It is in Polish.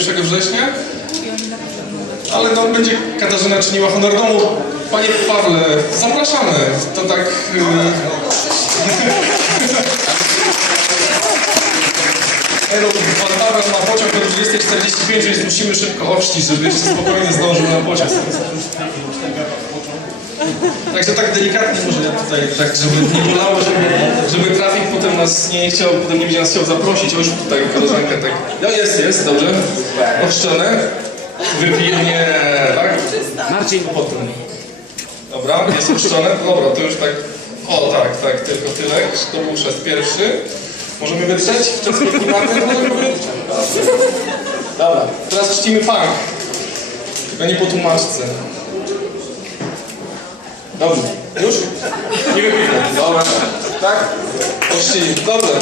1 września. Ale no, będzie Katarzyna czyniła honor domu. Panie Pawle, zapraszamy. To tak... Elo, Pan Paweł ma pociąg do 20.45, więc musimy szybko ochrzcić, żeby jeszcze spokojnie zdążył na pociąg. Także tak delikatnie może ja tutaj, tak żeby nie bolało, żeby, nas nie chciał, potem nie będzie nas chciał zaprosić. O, już tutaj koleżanka tak. No jest, jest, dobrze. Ochrzczone. Wypije mnie, tak? Marcin, Potem. Dobra, jest ochrzczone. Dobra, to już tak. O tak, tak, tylko tyle. To był chrzest pierwszy. Możemy wytrzeć w czas klimaty? Możemy wytrzeć. Dobra, teraz czcimy punk. Tylko nie po tłumaczce. Dobrze. Już? Nie wypijmy. Dobra. Tak? Ochrzcili. Dobrze.